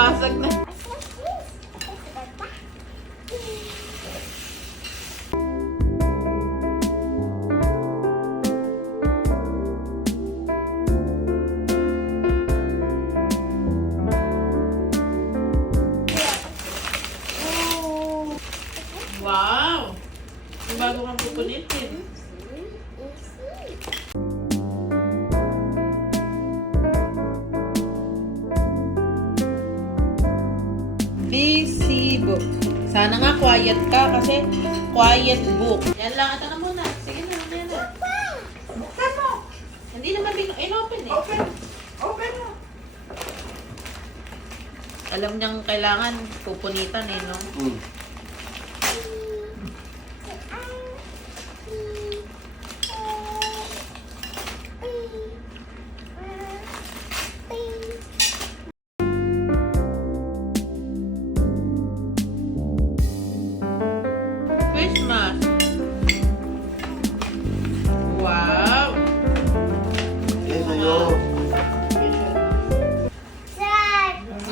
Nababasag na. Wow! May bago kang pupunitin. Busy book. Sana nga quiet ka kasi quiet book. Yan lang. Ito na muna. Sige na. Yan na. Buksan mo. Hindi naman in-open eh. Open. Open mo. Alam niyang kailangan pupunitan eh, no? Christmas. Wow. Yes, sa'yo.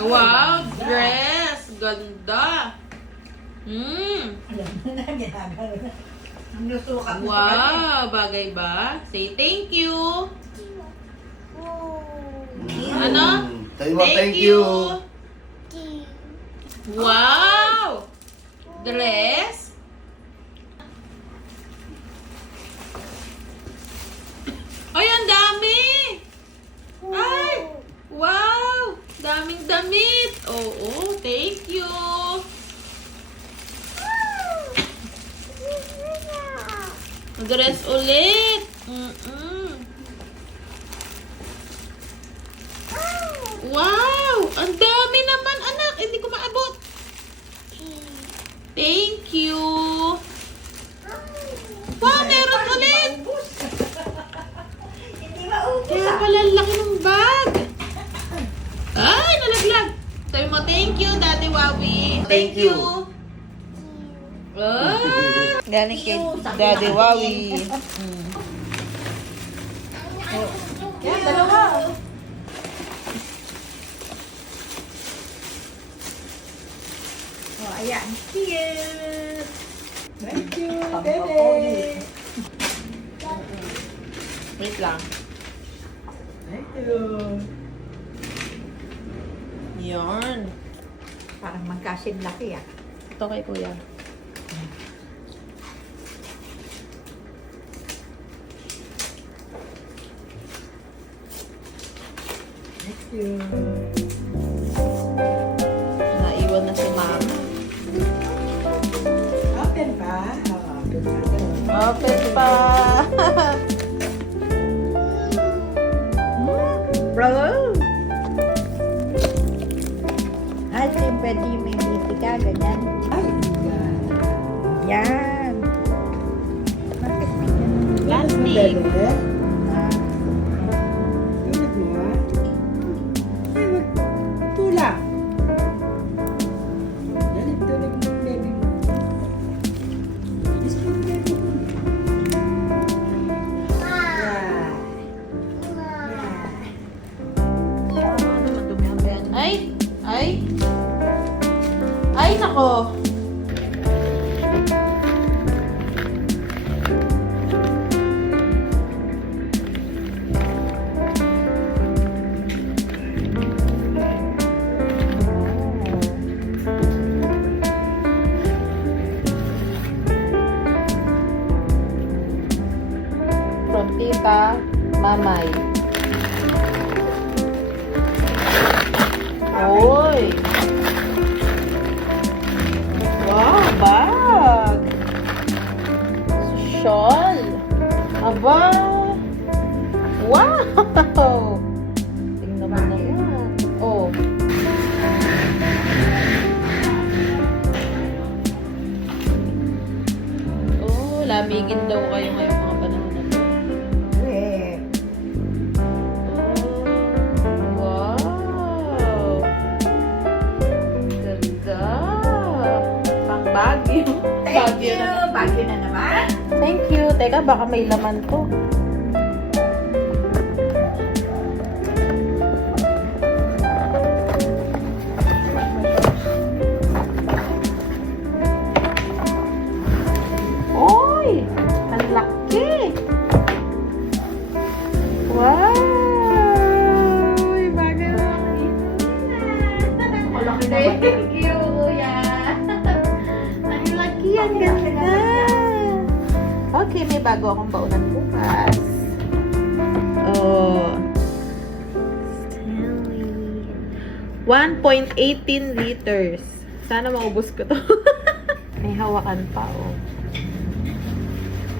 Wow, dress. Ganda. Alam mo na, ginagawa na. Ang lusukat mo. Wow, bagay ba? Say thank you. Ano? Say mo, thank you. Wow! Dress? Ay, ang dami! Ay! Wow! Daming damit! Oo, thank you! Dress ulit! Wow! Ang dami naman, anak! Hindi ko maabot! Thank you! Wow, meron ulit! Hindi maubos. Kaya pala ang laki ng bag! Ay, nalaglag! Sabi mo, thank you, Daddy Wawi! Thank you. Ah, galing kay Daddy Wawi. Yan, dalawa. Oh, ayan. Cute. Thank you, baby. Wait lang. Thank you. Yarn. Parang magkasin laki ah. Ito kay Kuya. Thank you. Naiwan na si Mama. Open pa? Oo, open pa daw. Open pa! Bro! Ay, pwede may biti ka, ganyan. Ay, yan. Bakit may ganun? Plastic. Ah. Tulad mo, ha? Ay, wag. Tulak. Dali, tulak mo yung baby mo. Yes, yung baby mo. Ay! Ay! Ay, nako! From Tita Mamay. Oy! Wow, bag! Shawl! Aba! Wow! Tingnan mo na yan. Oh. Oh, lamigin daw kayo ngayong mga panahon na to. Eh, Wow! Ganda! Pang Baguio. thank you. Bagyo na naman. Thank you. Teka, baka may laman to. ang ganda. Okay, may bago akong baunan bukas. Oh. Stanley. 1.18 liters. Sana maubos ko to. May hawakan pa, oh.